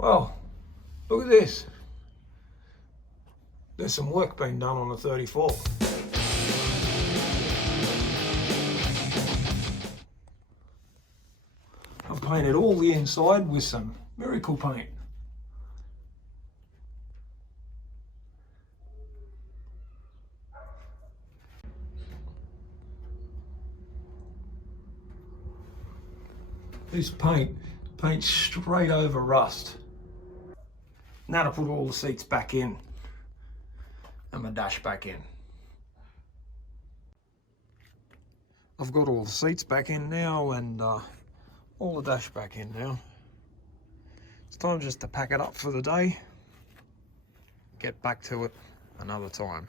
Well, look at this. There's some work being done on the 34. I've painted all the inside with some miracle paint. This paints straight over rust. Now to put all the seats back in and my dash back in. I've got all the seats back in now and all the dash back in now. It's time just to pack it up for the day. Get back to it another time.